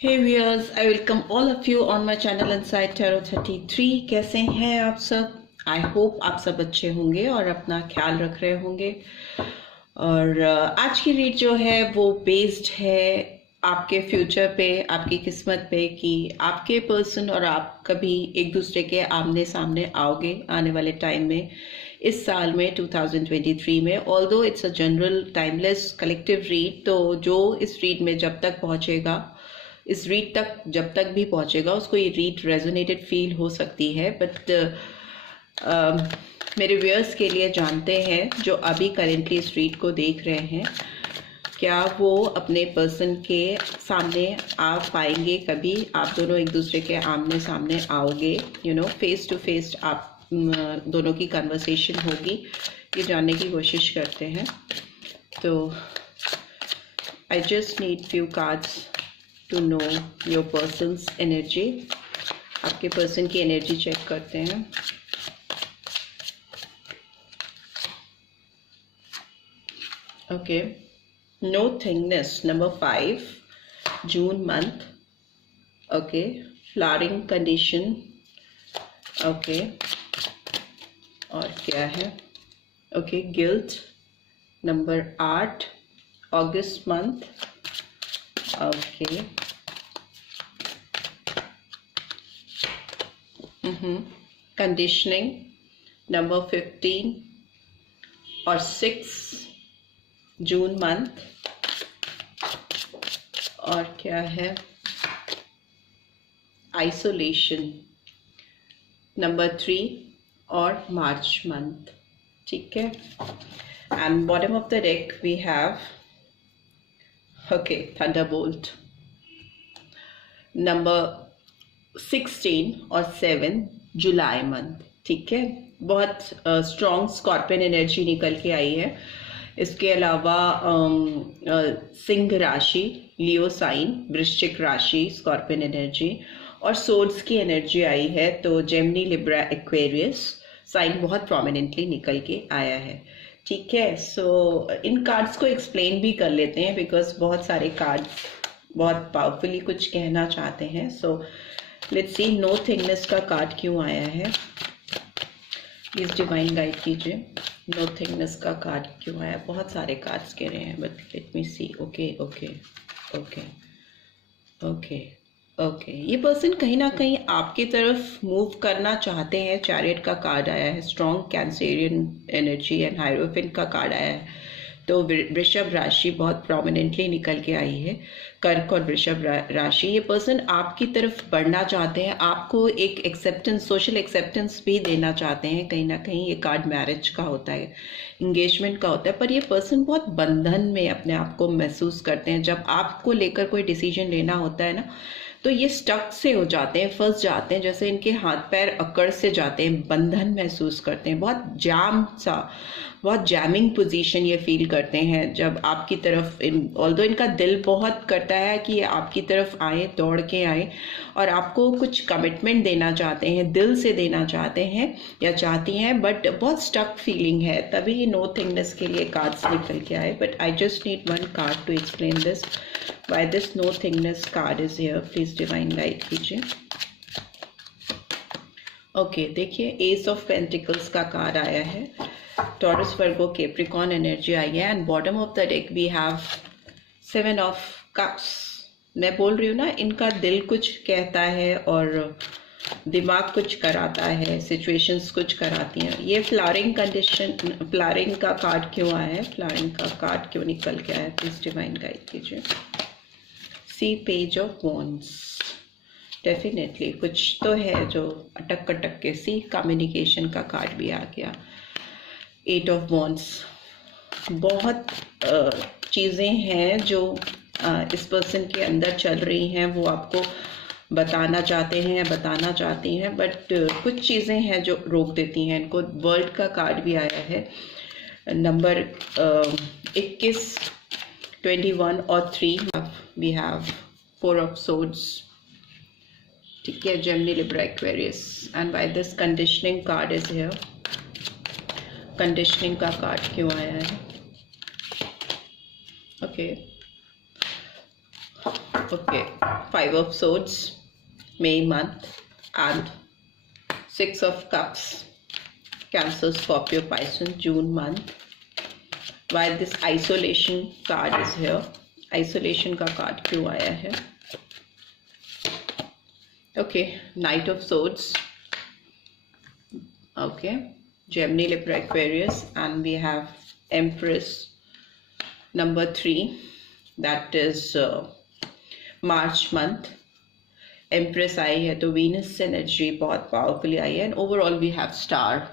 Hey viewers, I welcome all of you on my channel Inside Tarot 33। कैसे हैं आप सब? आई होप आप सब अच्छे होंगे और अपना ख्याल रख रहे होंगे। और आज की रीड जो है वो बेस्ड है आपके फ्यूचर पे, आपकी किस्मत पे कि आपके पर्सन और आप कभी एक दूसरे के आमने सामने आओगे आने वाले टाइम में, इस साल में 2023 में। Although it's a general timeless collective read, तो जो इस रीड में जब तक पहुंचेगा, इस रीड तक जब तक भी पहुंचेगा, उसको ये रीड रेजोनेटेड फील हो सकती है। बट मेरे व्यूअर्स के लिए जानते हैं जो अभी करेंटली इस रीड को देख रहे हैं, क्या वो अपने पर्सन के सामने आ पाएंगे? कभी आप दोनों एक दूसरे के आमने सामने आओगे, फेस टू फेस आप दोनों की कन्वर्सेशन होगी, ये जानने की कोशिश करते हैं। तो I just need few cards to know your person's energy. आपके पर्सन की एनर्जी चेक करते हैं। Okay, nothingness number 5, June month. Okay, flowering condition. Okay, और क्या है? ओके, गिल्ट नंबर 8, अगस्त मंथ। ओके, कंडीशनिंग नंबर 15 और 6, जून मंथ। और क्या है? आइसोलेशन नंबर 3 और मार्च मंथ। ठीक है, and bottom of the deck we have thunderbolt number 16 और 7, जुलाई मंथ। ठीक है, बहुत स्ट्रॉन्ग स्कॉर्पियन एनर्जी निकल के आई है। इसके अलावा सिंह राशि, लियो साइन, वृश्चिक राशि, स्कॉर्पियन एनर्जी और सोर्ड्स की एनर्जी आई है। तो जेमिनी, लिब्रा, एक्वेरियस साइन बहुत प्रोमिनेंटली निकल के आया है। ठीक है, सो इन कार्ड्स को एक्सप्लेन भी कर लेते हैं, बिकॉज बहुत सारे कार्ड्स बहुत पावरफुली कुछ कहना चाहते हैं। सो लेट्स सी, नो थिंगनेस का कार्ड क्यों आया है? प्लीज डिवाइन गाइड कीजिए। नो थिंगनेस का कार्ड क्यों आया? बहुत सारे कार्ड्स कह रहे हैं, but let me see. Okay okay okay okay okay, ये पर्सन कहीं ना कहीं आपकी तरफ मूव करना चाहते हैं। चैरियट का कार्ड आया है, स्ट्रॉन्ग कैंसेरियन एनर्जी एंड हाइरोफेंट का कार्ड आया है। तो वृषभ राशि बहुत प्रोमिनेंटली निकल के आई है। कर्क और वृषभ राशि, ये पर्सन आपकी तरफ बढ़ना चाहते हैं, आपको एक एक्सेप्टेंस, सोशल एक्सेप्टेंस भी देना चाहते हैं। कहीं ना कहीं ये कार्ड मैरिज का होता है, इंगेजमेंट का होता है, पर ये पर्सन बहुत बंधन में अपने आप को महसूस करते हैं। जब आपको लेकर कोई डिसीजन लेना होता है ना, तो ये स्टक से हो जाते हैं, फंस जाते हैं, जैसे इनके हाथ पैर अकड़ से जाते हैं, बंधन महसूस करते हैं, बहुत जाम सा, बहुत जैमिंग पोजीशन ये फील करते हैं जब आपकी तरफ। ऑल्दो इनका दिल बहुत करता है कि आपकी तरफ आए, दौड़ के आए और आपको कुछ कमिटमेंट देना चाहते हैं, दिल से देना चाहते हैं या चाहती हैं, बट बहुत स्टक फीलिंग है। तभी नो थिंगनेस के लिए कार्ड्स निकल के आए। But I just need one card to explain this, why this no thingness card is here. Please divine guide कीजिए। ओके, देखिए, एस ऑफ पेंटिकल्स का कार्ड आया है, टॉरस, वर्गो, कैप्रिकॉर्न एनर्जी आई है। And bottom of the deck we have 7 of cups. मैं बोल रही हूँ ना, इनका दिल कुछ कहता है और दिमाग कुछ कराता है, सिचुएशंस कुछ कराती हैं। ये फ्लावरिंग कंडीशन, फ्लावरिंग का कार्ड क्यों आया है? फ्लावरिंग का कार्ड क्यों निकल के आया है? प्लीज डिवाइन गाइड कीजिए। सी, पेज ऑफ वॉन्ड्स, डेफिनेटली कुछ तो है जो अटक कटक के, सी, कम्युनिकेशन का कार्ड भी आ गया। 8 ऑफ वॉन्ड्स, बहुत चीज़ें हैं जो इस पर्सन के अंदर चल रही हैं, वो आपको बताना चाहते हैं, बताना चाहती हैं, बट कुछ चीज़ें हैं जो रोक देती हैं इनको। वर्ल्ड का कार्ड भी आया है, नंबर 21, 21 और 3, we have 4 of swords। ठीक है, Gemini, Libra, Aquarius, and by this conditioning card is here. Conditioning का कार्ड क्यों आया है? Okay, Okay, Five of Swords, May month, and Six of Cups, Cancer, Scorpio, Pisces, June month. Why this isolation card is here? Isolation का card क्यों आया है? Okay, Knight of Swords. Okay, Gemini, Libra, Aquarius, and we have Empress number 3. That is March month. Empress आई है तो Venus energy बहुत powerfully आई है and overall we have star.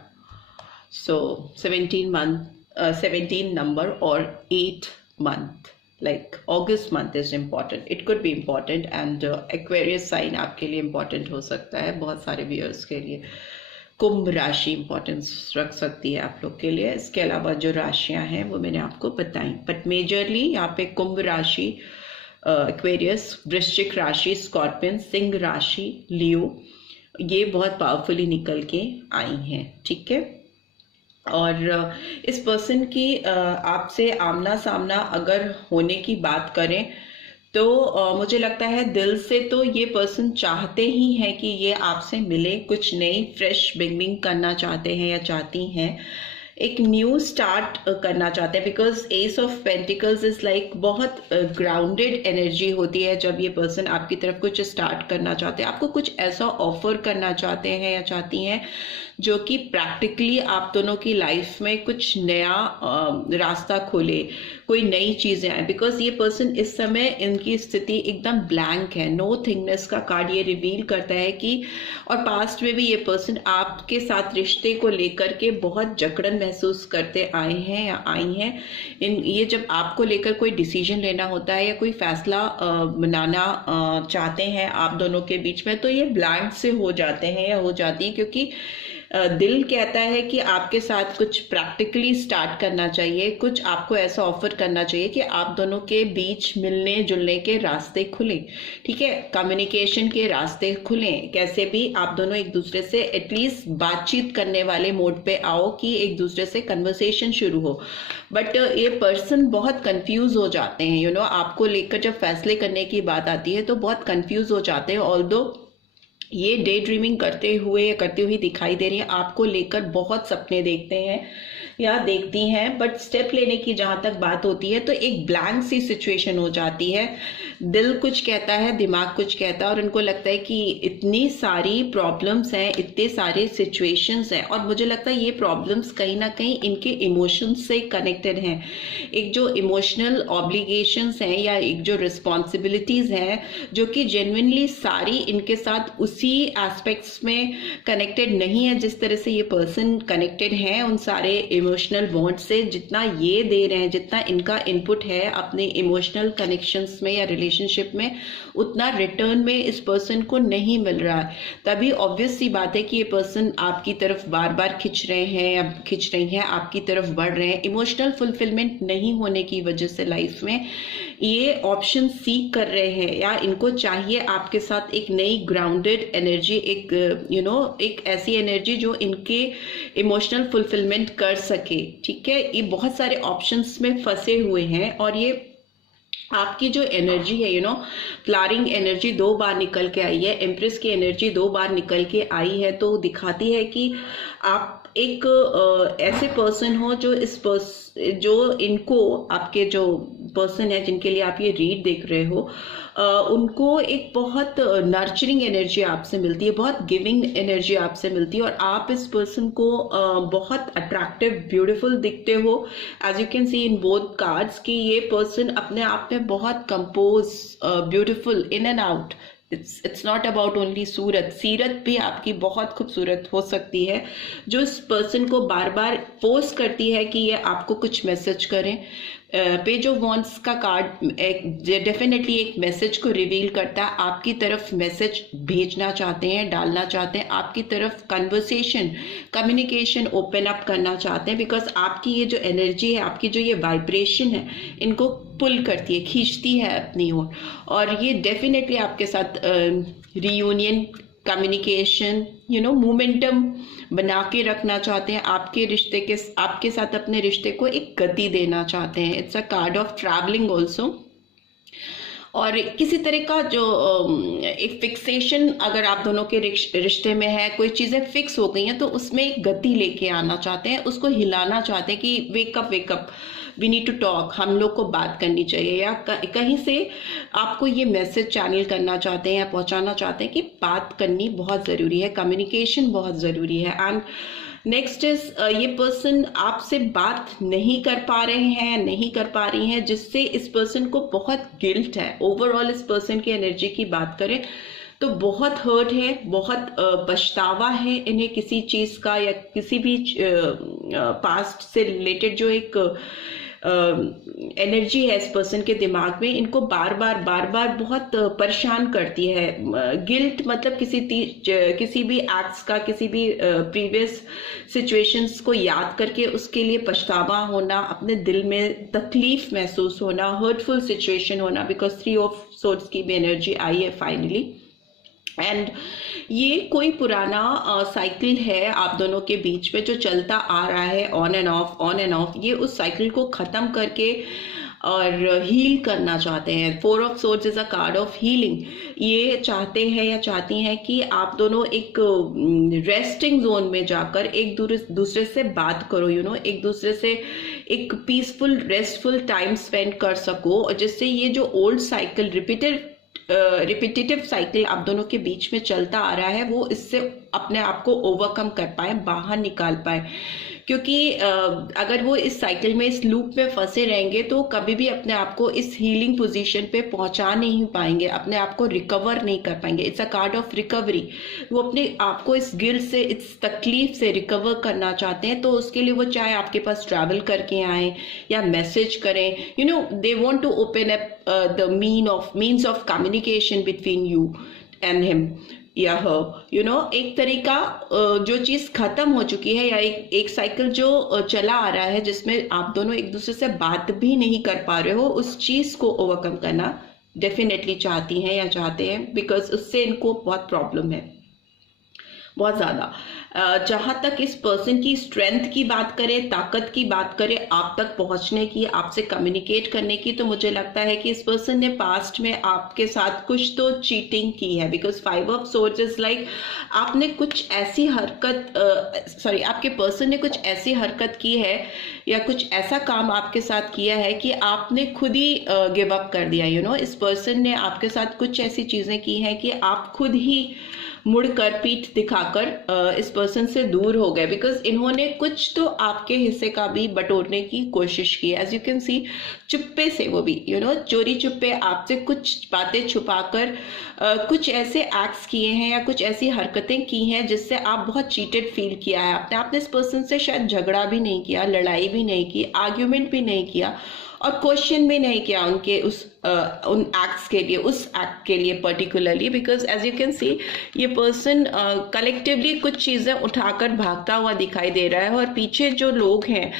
So 17 number और 8 मंथ, लाइक अगस्त month is important. It could be important and Aquarius sign आपके लिए इम्पॉर्टेंट हो सकता है, बहुत सारे व्यूअर्स के लिए. कुंभ राशि इंपॉर्टेंस रख सकती है आप लोग के लिए. इसके अलावा जो राशियां हैं वो मैंने आपको बताई, बट मेजरली यहाँ पे कुंभ राशि, एक्वेरियस, वृश्चिक राशि, स्कॉर्पियन, सिंह राशि, लियो, ये बहुत पावरफुली निकल के आई हैं. ठीक है, और इस पर्सन की आपसे आमना सामना अगर होने की बात करें तो मुझे लगता है दिल से तो ये पर्सन चाहते ही हैं कि ये आपसे मिले, कुछ नई फ्रेश बिगनिंग करना चाहते हैं या चाहती हैं, एक न्यू स्टार्ट करना चाहते हैं. Because S of pentacles is like बहुत ग्राउंडेड एनर्जी होती है जब ये पर्सन आपकी तरफ कुछ स्टार्ट करना चाहते हैं, आपको कुछ ऐसा ऑफर करना चाहते हैं या चाहती हैं जो कि प्रैक्टिकली आप दोनों की लाइफ में कुछ नया रास्ता खोले, कोई नई चीजें आए. बिकॉज ये पर्सन इस समय इनकी स्थिति एकदम ब्लैंक है. नो थिंगनेस का कार्ड ये रिवील करता है कि, और पास्ट में भी ये पर्सन आपके साथ रिश्ते को लेकर के बहुत जकड़न महसूस करते आए हैं या आई हैं. ये जब आपको लेकर कोई डिसीजन लेना होता है या कोई फैसला बनाना चाहते हैं आप दोनों के बीच में, तो ये ब्लैंक से हो जाते हैं या हो जाती हैं, क्योंकि दिल कहता है कि आपके साथ कुछ प्रैक्टिकली स्टार्ट करना चाहिए, कुछ आपको ऐसा ऑफर करना चाहिए कि आप दोनों के बीच मिलने जुलने के रास्ते खुलें. ठीक है, कम्युनिकेशन के रास्ते खुलें, कैसे भी आप दोनों एक दूसरे से एटलीस्ट बातचीत करने वाले मोड पे आओ कि एक दूसरे से कन्वर्सेशन शुरू हो. बट ये पर्सन बहुत कंफ्यूज हो जाते हैं, यू नो, आपको लेकर जब फैसले करने की बात आती है तो बहुत कंफ्यूज हो जाते हैं. ऑल्दो ये डे ड्रीमिंग करते हुए दिखाई दे रही है, आपको लेकर बहुत सपने देखते हैं या देखती हैं, बट स्टेप लेने की जहां तक बात होती है तो एक ब्लैंक सी सिचुएशन हो जाती है. दिल कुछ कहता है, दिमाग कुछ कहता है, और उनको लगता है कि इतनी सारी प्रॉब्लम्स हैं, इतने सारे सिचुएशंस हैं, और मुझे लगता है ये प्रॉब्लम्स कहीं ना कहीं इनके इमोशंस से कनेक्टेड हैं. एक जो इमोशनल ऑब्लिगेशंस हैं या एक जो रिस्पॉन्सिबिलिटीज हैं जो कि जेन्युइनली सारी इनके साथ उसी एस्पेक्ट्स में कनेक्टेड नहीं है जिस तरह से ये पर्सन कनेक्टेड हैं उन सारे इमोशनल बॉन्ड से. जितना ये दे रहे हैं, जितना इनका इनपुट है अपने इमोशनल कनेक्शंस में या रिलेशनशिप में, उतना रिटर्न में इस पर्सन को नहीं मिल रहा है. तभी ऑब्वियस सी बात है कि ये पर्सन आपकी तरफ बार बार खिंच रहे हैं या खिंच रही हैं, आपकी तरफ बढ़ रहे हैं. इमोशनल फुलफिलमेंट नहीं होने की वजह से लाइफ में ये ऑप्शन सीख कर रहे हैं, या इनको चाहिए आपके साथ एक नई ग्राउंडेड एनर्जी, एक एक ऐसी एनर्जी जो इनके इमोशनल फुलफिलमेंट कर सके. ठीक है, ये बहुत सारे ऑप्शंस में फंसे हुए हैं, और ये आपकी जो एनर्जी है, फ्लारिंग एनर्जी 2 बार निकल के आई है, एम्प्रेस की एनर्जी 2 बार निकल के आई है, तो दिखाती है कि आप एक ऐसे पर्सन हो जो इनको, आपके जो पर्सन है जिनके लिए आप ये रीड देख रहे हो, उनको एक बहुत नर्चरिंग एनर्जी आपसे मिलती है, बहुत गिविंग एनर्जी आपसे मिलती है, और आप इस पर्सन को बहुत अट्रैक्टिव, ब्यूटीफुल दिखते हो. As you can see in both cards कि ये पर्सन अपने आप में बहुत compose, beautiful in and out. It's not about only सीरत भी आपकी बहुत खूबसूरत हो सकती है, जो इस पर्सन को बार बार फोर्स करती है कि ये आपको कुछ मैसेज करें. पेज ऑफ वॉन्ड्स का कार्ड डेफिनेटली एक मैसेज को रिवील करता है, आपकी तरफ मैसेज भेजना चाहते हैं, डालना चाहते हैं, आपकी तरफ कन्वर्सेशन, कम्युनिकेशन ओपन अप करना चाहते हैं. बिकॉज आपकी ये जो एनर्जी है, आपकी जो ये वाइब्रेशन है, इनको पुल करती है, खींचती है अपनी ओर, और ये डेफिनेटली आपके साथ रियूनियन, कम्युनिकेशन, मोमेंटम बना के रखना चाहते हैं. आपके साथ अपने रिश्ते को एक गति देना चाहते हैं. It's a card of travelling also. और किसी तरह का जो एक फिक्सेशन अगर आप दोनों के रिश्ते में है, कोई चीजें फिक्स हो गई हैं तो उसमें एक गति लेके आना चाहते हैं, उसको हिलाना चाहते हैं कि wake up we need to talk, हम लोग को बात करनी चाहिए, या कहीं से आपको ये मैसेज चैनल करना चाहते हैं या पहुंचाना चाहते हैं कि बात करनी बहुत ज़रूरी है, कम्युनिकेशन बहुत ज़रूरी है। एंड नेक्स्ट इज ये पर्सन आपसे बात नहीं कर पा रहे हैं, नहीं कर पा रही हैं, जिससे इस पर्सन को बहुत गिल्ट है। ओवरऑल इस पर्सन की एनर्जी की बात करें तो बहुत हर्ट है, बहुत पछतावा है इन्हें किसी चीज़ का, या किसी भी पास्ट से रिलेटेड जो एक एनर्जी है इस पर्सन के दिमाग में, इनको बार बार बहुत परेशान करती है। गिल्ट मतलब किसी भी एक्ट्स का, किसी भी प्रीवियस सिचुएशंस को याद करके उसके लिए पछतावा होना, अपने दिल में तकलीफ महसूस होना, हर्टफुल सिचुएशन होना, बिकॉज 3 ऑफ सोर्ड्स की भी एनर्जी आई है फाइनली। एंड ये कोई पुराना साइकिल है आप दोनों के बीच में जो चलता आ रहा है, ऑन एंड ऑफ। ये उस साइकिल को ख़त्म करके और हील करना चाहते हैं। 4 of swords is a card of healing. ये चाहते हैं या चाहती हैं कि आप दोनों एक रेस्टिंग जोन में जाकर एक दूसरे से बात करो, एक दूसरे से एक पीसफुल रेस्टफुल टाइम स्पेंड कर सको, और जिससे ये जो ओल्ड साइकिल रिपीटेटिव साइकिल आप दोनों के बीच में चलता आ रहा है, वो इससे अपने आप को ओवरकम कर पाए, बाहर निकाल पाए। क्योंकि अगर वो इस साइकिल में, इस लूप में फंसे रहेंगे तो कभी भी अपने आप को इस हीलिंग पोजीशन पे पहुंचा नहीं पाएंगे, अपने आप को रिकवर नहीं कर पाएंगे। It's a card of recovery. वो अपने आप को इस गिल्ट से, इस तकलीफ से रिकवर करना चाहते हैं, तो उसके लिए वो चाहे आपके पास ट्रैवल करके आए या मैसेज करें, they want to open up the means of communication between you and him या हर, एक तरीका जो चीज़ खत्म हो चुकी है, या एक साइकिल जो चला आ रहा है जिसमें आप दोनों एक दूसरे से बात भी नहीं कर पा रहे हो, उस चीज़ को ओवरकम करना डेफिनेटली चाहती हैं या चाहते हैं, बिकॉज उससे इनको बहुत प्रॉब्लम है, बहुत ज़्यादा। जहाँ तक इस पर्सन की स्ट्रेंथ की बात करें, ताकत की बात करें, आप तक पहुँचने की, आपसे कम्युनिकेट करने की, तो मुझे लगता है कि इस पर्सन ने पास्ट में आपके साथ कुछ तो चीटिंग की है। Because 5 of swords is like आपने कुछ ऐसी हरकत आपके पर्सन ने कुछ ऐसी हरकत की है या कुछ ऐसा काम आपके साथ किया है कि आपने खुद ही गिव अप कर दिया। इस पर्सन ने आपके साथ कुछ ऐसी चीज़ें की हैं कि आप खुद ही मुड़कर, पीठ दिखाकर इस पर्सन से दूर हो गए, बिकॉज इन्होंने कुछ तो आपके हिस्से का भी बटोरने की कोशिश की। एज यू कैन सी, चुप्पे से, वो भी चोरी चुप्पे आपसे कुछ बातें छुपाकर कुछ ऐसे एक्ट्स किए हैं या कुछ ऐसी हरकतें की हैं जिससे आप बहुत चीटेड फील किया है। आपने इस पर्सन से शायद झगड़ा भी नहीं किया, लड़ाई भी नहीं की, आर्ग्यूमेंट भी नहीं किया, और क्वेश्चन भी नहीं किया उनके उन एक्ट्स के लिए, उस एक्ट के लिए particularly, because as you can see ये पर्सन कलेक्टिवली कुछ चीज़ें उठाकर भागता हुआ दिखाई दे रहा है, और पीछे जो लोग हैं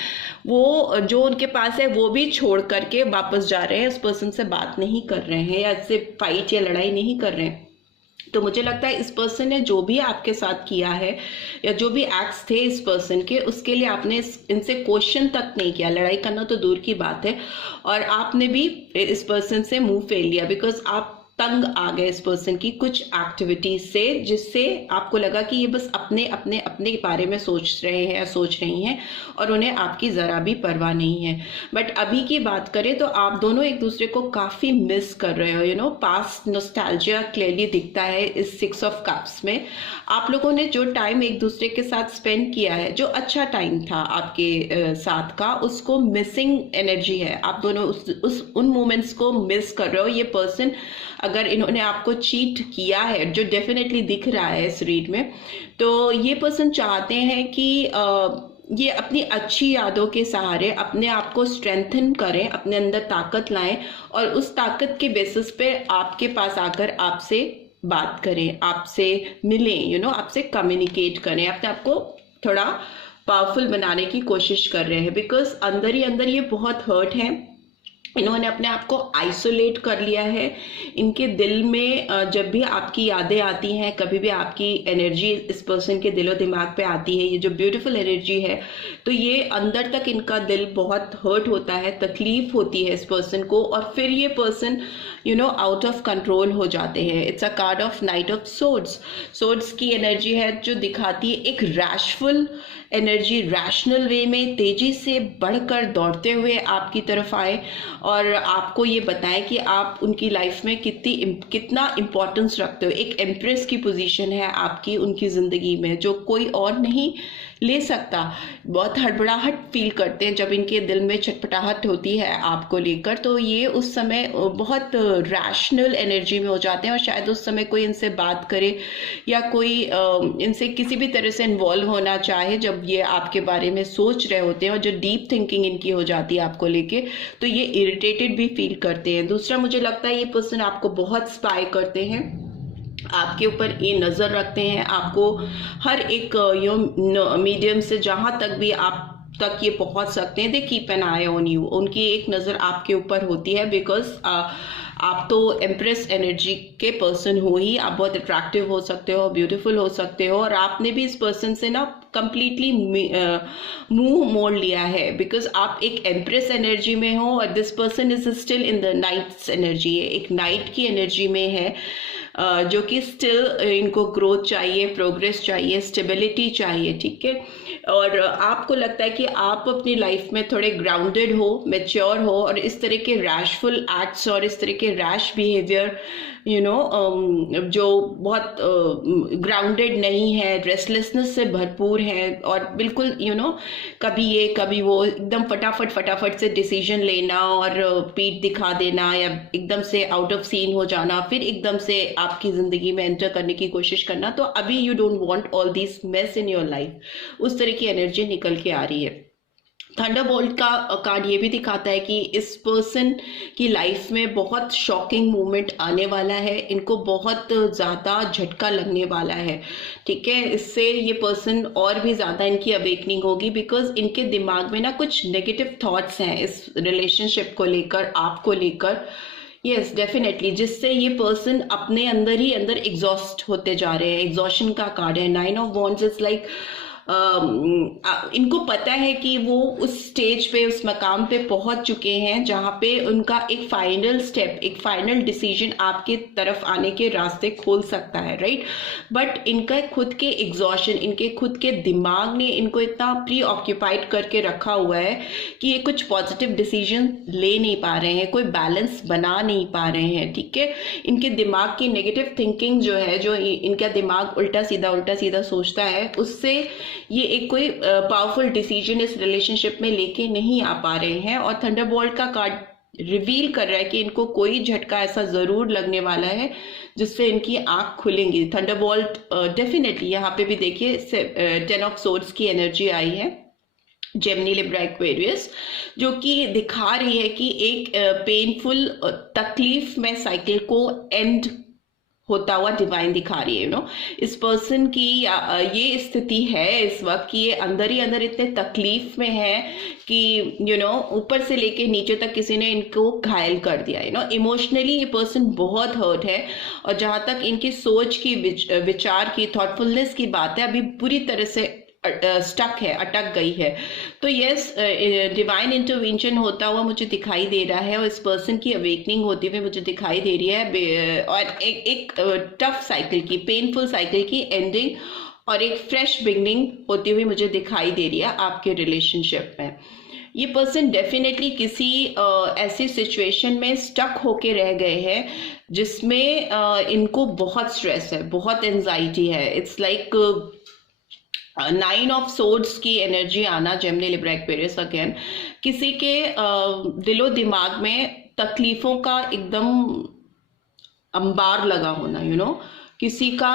वो जो उनके पास है वो भी छोड़ करके वापस जा रहे हैं, उस पर्सन से बात नहीं कर रहे हैं या इससे फाइट या लड़ाई नहीं कर रहे हैं। तो मुझे लगता है इस पर्सन ने जो भी आपके साथ किया है या जो भी एक्ट्स थे इस पर्सन के, उसके लिए आपने इनसे क्वेश्चन तक नहीं किया, लड़ाई करना तो दूर की बात है, और आपने भी इस पर्सन से मुंह फेर लिया, बिकॉज आप तंग आ गए इस पर्सन की कुछ एक्टिविटीज से, जिससे आपको लगा कि ये बस अपने अपने अपने बारे में सोच रहे हैं या सोच रही हैं, और उन्हें आपकी ज़रा भी परवाह नहीं है। बट अभी की बात करें तो आप दोनों एक दूसरे को काफ़ी मिस कर रहे हो। पास्ट नॉस्टैल्जिया क्लियरली दिखता है इस 6 ऑफ कप्स में। आप लोगों ने जो टाइम एक दूसरे के साथ स्पेंड किया है, जो अच्छा टाइम था आपके साथ का, उसको मिसिंग एनर्जी है। आप दोनों उन मोमेंट्स को मिस कर रहे हो। ये पर्सन अगर इन्होंने आपको चीट किया है, जो डेफिनेटली दिख रहा है इस रीड में, तो ये पर्सन चाहते हैं कि ये अपनी अच्छी यादों के सहारे अपने आप को स्ट्रेंथन करें, अपने अंदर ताकत लाएं, और उस ताकत के बेसिस पे आपके पास आकर आपसे बात करें, आपसे मिलें, आपसे कम्युनिकेट करें, अपने आप को थोड़ा पावरफुल बनाने की कोशिश कर रहे हैं, बिकॉज अंदर ही अंदर ये बहुत हर्ट है, इन्होंने अपने आप को आइसोलेट कर लिया है। इनके दिल में जब भी आपकी यादें आती हैं, कभी भी आपकी एनर्जी इस पर्सन के दिलो दिमाग पे आती है, ये जो ब्यूटीफुल एनर्जी है, तो ये अंदर तक इनका दिल बहुत हर्ट होता है, तकलीफ होती है इस पर्सन को, और फिर ये पर्सन आउट ऑफ कंट्रोल हो जाते हैं। It's a card of night of swords. Swords की एनर्जी है जो दिखाती है एक रैशफुल एनर्जी, रैशनल वे में तेजी से बढ़कर दौड़ते हुए आपकी तरफ आए और आपको ये बताएं कि आप उनकी लाइफ में कितना इम्पोर्टेंस रखते हो। एक एम्प्रेस की पोजीशन है आपकी उनकी ज़िंदगी में जो कोई और नहीं ले सकता। बहुत हड़बड़ाहट फील करते हैं जब इनके दिल में छटपटाहट होती है आपको लेकर, तो ये उस समय बहुत रैशनल एनर्जी में हो जाते हैं और शायद उस समय कोई इनसे बात करे या कोई इनसे किसी भी तरह से इन्वॉल्व होना चाहे, जब ये आपके बारे में सोच रहे होते हैं और जो डीप थिंकिंग इनकी हो जाती है आपको लेके, तो ये इरिटेटेड भी फील करते हैं। दूसरा, मुझे लगता है ये पर्सन आपको बहुत स्पाई करते हैं, आपके ऊपर ये नज़र रखते हैं, आपको हर एक मीडियम से जहाँ तक भी आप तक ये पहुंच सकते हैं, they keep an I on you. उनकी एक नज़र आपके ऊपर होती है बिकॉज आप तो एम्प्रेस एनर्जी के पर्सन हो ही, आप बहुत अट्रैक्टिव हो सकते हो, ब्यूटीफुल हो सकते हो, और आपने भी इस पर्सन से ना कंप्लीटली मुंह मोड़ लिया है बिकॉज आप एक एम्प्रेस एनर्जी में हो और this person is still in the knight's energy है, एक नाइट की एनर्जी में है, जो कि स्टिल इनको ग्रोथ चाहिए, प्रोग्रेस चाहिए, स्टेबिलिटी चाहिए, ठीक है। और आपको लगता है कि आप अपनी लाइफ में थोड़े ग्राउंडेड हो, मैच्योर हो, और इस तरह के रैशफुल एक्ट्स और इस तरह के रैश बिहेवियर जो बहुत ग्राउंडेड नहीं है, रेस्टलेसनेस से भरपूर है, और बिल्कुल कभी ये कभी वो, एकदम फटाफट से डिसीजन लेना और पीठ दिखा देना या एकदम से आउट ऑफ सीन हो जाना, फिर एकदम से आपकी ज़िंदगी में एंटर करने की कोशिश करना। तो अभी you don't want all this mess in your life, उस तरह की एनर्जी निकल के आ रही है। थंडरबोल्ट का कार्ड ये भी दिखाता है कि इस पर्सन की लाइफ में बहुत शॉकिंग मोमेंट आने वाला है, इनको बहुत ज़्यादा झटका लगने वाला है, ठीक है। इससे ये पर्सन और भी ज़्यादा इनकी अवेकनिंग होगी बिकॉज इनके दिमाग में ना कुछ नेगेटिव थॉट्स हैं इस रिलेशनशिप को लेकर, आपको लेकर। यस डेफिनेटली, जिससे ये पर्सन अपने अंदर ही अंदर एग्जॉस्ट होते जा रहे हैं। एग्जॉशन का कार्ड है, 9 ऑफ वॉन्ड्स इज लाइक इनको पता है कि वो उस स्टेज पे, उस मकाम पे पहुंच चुके हैं जहां पे उनका एक फाइनल स्टेप, एक फाइनल डिसीजन आपके तरफ आने के रास्ते खोल सकता है, राइट। बट इनका खुद के एग्जॉशन, इनके खुद के दिमाग ने इनको इतना प्री ऑक्यूपाइड करके रखा हुआ है कि ये कुछ पॉजिटिव डिसीजन ले नहीं पा रहे हैं, कोई बैलेंस बना नहीं पा रहे हैं, ठीक है। इनके दिमाग की नेगेटिव थिंकिंग जो है, जो इनका दिमाग उल्टा सीधा सोचता है, उससे ये एक कोई पावरफुल डिसीजन इस रिलेशनशिप में लेके नहीं आ पा रहे हैं। और थंडरबोल्ट का कार्ड रिवील कर रहा है कि इनको कोई झटका ऐसा जरूर लगने वाला है जिससे इनकी आंख खुलेंगी। थंडरबोल्ट डेफिनेटली, यहाँ पे भी देखिए 10 ऑफ सोर्ड्स की एनर्जी आई है, जेमिनी, लिब्रा, एक्वेरियस, जो कि दिखा रही है कि एक पेनफुल तकलीफ में साइकिल को एंड होता हुआ डिवाइन दिखा रही है। इस पर्सन की ये स्थिति है इस वक्त कि ये अंदर ही अंदर इतने तकलीफ में है कि ऊपर से लेके नीचे तक किसी ने इनको घायल कर दिया। इमोशनली ये पर्सन बहुत हर्ट है, और जहां तक इनकी सोच की, विचार की, थॉटफुलनेस की बात है, अभी पूरी तरह से स्टक है, अटक गई है। तो यस, डिवाइन इंटरवेंशन होता हुआ मुझे दिखाई दे रहा है, और इस पर्सन की अवेकनिंग होती हुई मुझे दिखाई दे रही है, और एक टफ साइकिल की, पेनफुल साइकिल की एंडिंग और एक फ्रेश बिगनिंग होती हुई मुझे दिखाई दे रही है आपके रिलेशनशिप में। ये पर्सन डेफिनेटली किसी ऐसी सिचुएशन में स्टक होके रह गए हैं जिसमें इनको बहुत स्ट्रेस है, बहुत एंजाइटी है। इट्स लाइक 9 ऑफ सोर्ड्स की एनर्जी आना, जेमिनी, लिब्रा, एक्वेरियस अगेन, किसी के दिलो दिमाग में तकलीफों का एकदम अंबार लगा होना, किसी का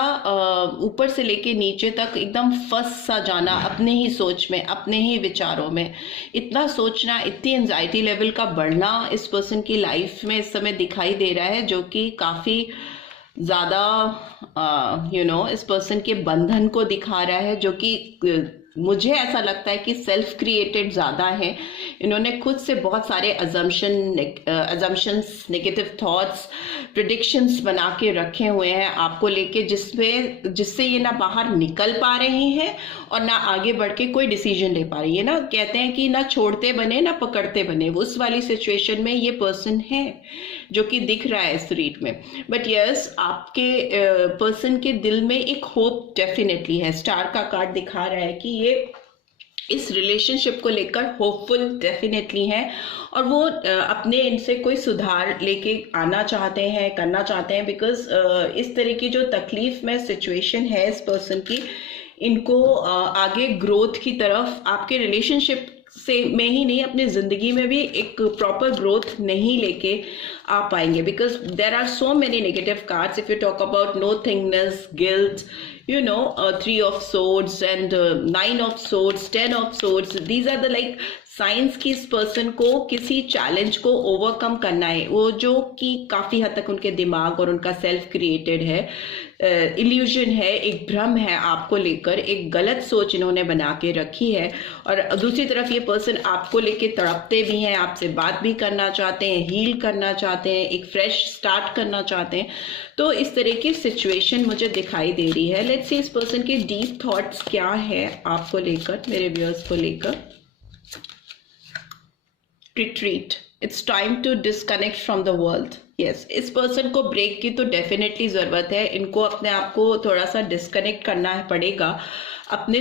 ऊपर से लेके नीचे तक एकदम फंस सा जाना अपने ही सोच में, अपने ही विचारों में, इतना सोचना, इतनी एंजाइटी लेवल का बढ़ना इस पर्सन की लाइफ में इस समय दिखाई दे रहा है, जो कि काफ़ी ज़्यादा इस पर्सन के बंधन को दिखा रहा है, जो कि मुझे ऐसा लगता है कि सेल्फ क्रिएटेड ज़्यादा है। इन्होंने खुद से बहुत सारे अजम्पशंस, नेगेटिव थॉट्स, प्रिडिक्शंस बना के रखे हुए हैं आपको लेके, जिससे ये ना बाहर निकल पा रही हैं और ना आगे बढ़ के कोई डिसीजन ले पा रही है। ना कहते हैं कि ना छोड़ते बने ना पकड़ते बने, उस वाली सिचुएशन में ये पर्सन है जो कि दिख रहा है इस रीड में। बट यस, आपके पर्सन के दिल में एक होप डेफिनेटली है। स्टार का कार्ड दिखा रहा है कि ये इस रिलेशनशिप को लेकर होपफुल डेफिनेटली है, और वो अपने इनसे कोई सुधार लेके आना चाहते हैं, करना चाहते हैं, बिकॉज इस तरह की जो तकलीफ में सिचुएशन है इस पर्सन की, इनको आगे ग्रोथ की तरफ, आपके रिलेशनशिप से में ही नहीं, अपनी जिंदगी में भी एक प्रॉपर ग्रोथ नहीं लेके आ पाएंगे, because there are so many negative cards. If you talk about nothingness, guilt, you know, 3 of swords and 9 of swords, 10 of swords, these are the like science की इस पर्सन को किसी चैलेंज को overcome करना है, वो जो कि काफी हद तक उनके दिमाग और उनका सेल्फ क्रिएटेड है, इल्यूजन है, एक भ्रम है आपको लेकर, एक गलत सोच इन्होंने बना के रखी है। और दूसरी तरफ ये पर्सन आपको लेके तड़पते भी हैं, आपसे बात भी करना चाहते हैं, हील करना चाहते हैं, एक फ्रेश स्टार्ट करना चाहते हैं। तो इस तरह की सिचुएशन मुझे दिखाई दे रही है। लेट्स सी इस पर्सन के डीप थॉट्स क्या है आपको लेकर, मेरे व्यूअर्स को लेकर। Retreat, it's time to disconnect from the world. Yes, इस पर्सन को ब्रेक की तो डेफिनेटली ज़रूरत है। इनको अपने आप को थोड़ा सा डिस्कनेक्ट करना पड़ेगा, अपने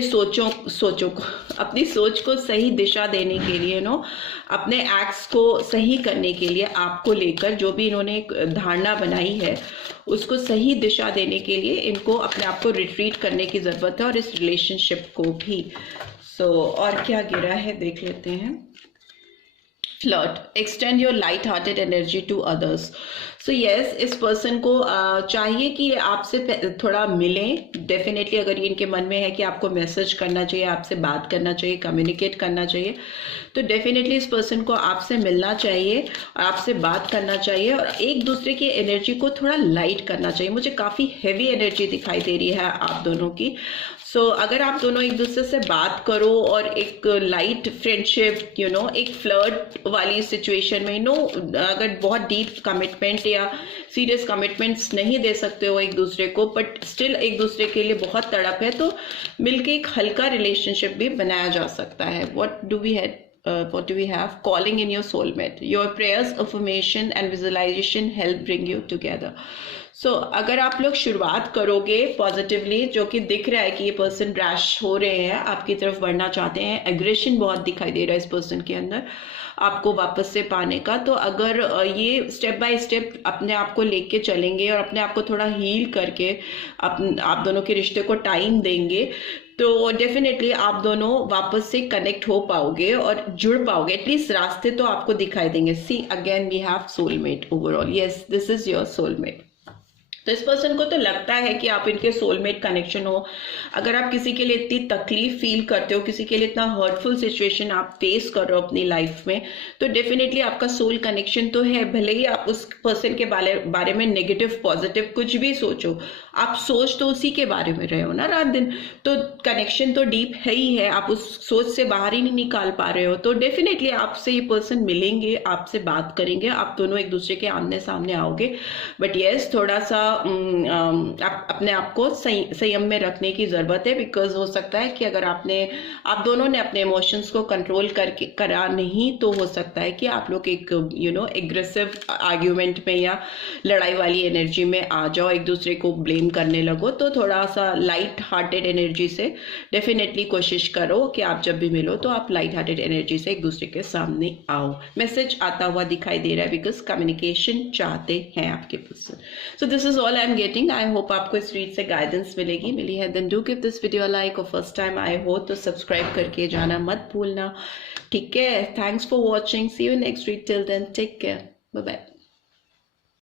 अपनी सोच को सही दिशा देने के लिए, अपने एक्ट्स को सही करने के लिए, आपको लेकर जो भी इन्होंने एक धारणा बनाई है उसको सही दिशा देने के लिए इनको अपने आप को रिट्रीट करने की ज़रूरत है, और इस रिलेशनशिप को भी। और क्या गिरा है देख लेते हैं। Flirt, extend your light hearted energy to others. So yes, इस पर्सन को चाहिए कि आपसे थोड़ा मिलें। डेफिनेटली अगर ये इनके मन में है कि आपको मैसेज करना चाहिए, आपसे बात करना चाहिए, कम्युनिकेट करना चाहिए, तो डेफिनेटली इस पर्सन को आपसे मिलना चाहिए और आपसे बात करना चाहिए, और एक दूसरे की एनर्जी को थोड़ा लाइट करना चाहिए। मुझे काफ़ी हैवी एनर्जी दिखाई दे रही है आप दोनों की। अगर आप दोनों एक दूसरे से बात करो और एक लाइट फ्रेंडशिप, एक फ्लर्ट वाली सिचुएशन में, अगर बहुत डीप कमिटमेंट या सीरियस कमिटमेंट्स नहीं दे सकते हो एक दूसरे को, बट स्टिल एक दूसरे के लिए बहुत तड़प है, तो मिलके एक हल्का रिलेशनशिप भी बनाया जा सकता है। what do we have? Calling in your soulmate. Your prayers, affirmation and visualization help bring you together. अगर आप लोग शुरुआत करोगे पॉजिटिवली, जो कि दिख रहा है कि ये पर्सन रैश हो रहे हैं, आपकी तरफ बढ़ना चाहते हैं, एग्रेशन बहुत दिखाई दे रहा है इस पर्सन के अंदर आपको वापस से पाने का, तो अगर ये स्टेप बाय स्टेप अपने आप को लेके चलेंगे और अपने आप को थोड़ा हील करके आप दोनों के रिश्ते को टाइम देंगे, तो डेफिनेटली आप दोनों वापस से कनेक्ट हो पाओगे और जुड़ पाओगे। एटलीस्ट रास्ते तो आपको दिखाई देंगे। See again we have soulmate overall. Yes, this is your soulmate. तो इस पर्सन को तो लगता है कि आप इनके सोलमेट कनेक्शन हो। अगर आप किसी के लिए इतनी तकलीफ फील करते हो, किसी के लिए इतना हर्टफुल सिचुएशन आप फेस कर रहे हो अपनी लाइफ में, तो डेफिनेटली आपका सोल कनेक्शन तो है। भले ही आप उस पर्सन के बारे में नेगेटिव पॉजिटिव कुछ भी सोचो, आप सोच तो उसी के बारे में रहे हो ना रात दिन, तो कनेक्शन तो डीप है ही है, आप उस सोच से बाहर ही नहीं निकाल पा रहे हो। तो डेफिनेटली आपसे ये पर्सन मिलेंगे, आपसे बात करेंगे, आप दोनों एक दूसरे के आमने सामने आओगे। बट यस, थोड़ा सा आप अपने आप को संयम में रखने की जरूरत है, बिकॉज हो सकता है कि अगर आप दोनों ने अपने इमोशंस को कंट्रोल करा नहीं, तो हो सकता है कि आप लोग एक एग्रेसिव आर्ग्यूमेंट में या लड़ाई वाली एनर्जी में आ जाओ, एक दूसरे को ब्लेम करने लगो। तो थोड़ा सा लाइट हार्टेड एनर्जी से डेफिनेटली कोशिश करो कि आप जब भी मिलो तो आप लाइट हार्टेड एनर्जी से एक दूसरे के सामने आओ। मैसेज आता हुआ दिखाई दे रहा है, बिकॉज कम्युनिकेशन चाहते हैं आपके person. So this is all I am getting. I hope आपको इस रीड से गाइडेंस मिली है। Then do give this video like, और फर्स्ट टाइम आए हो तो सब्सक्राइब करके जाना मत भूलना, ठीक है। Thanks for watching, see you next read, till then take care, bye bye.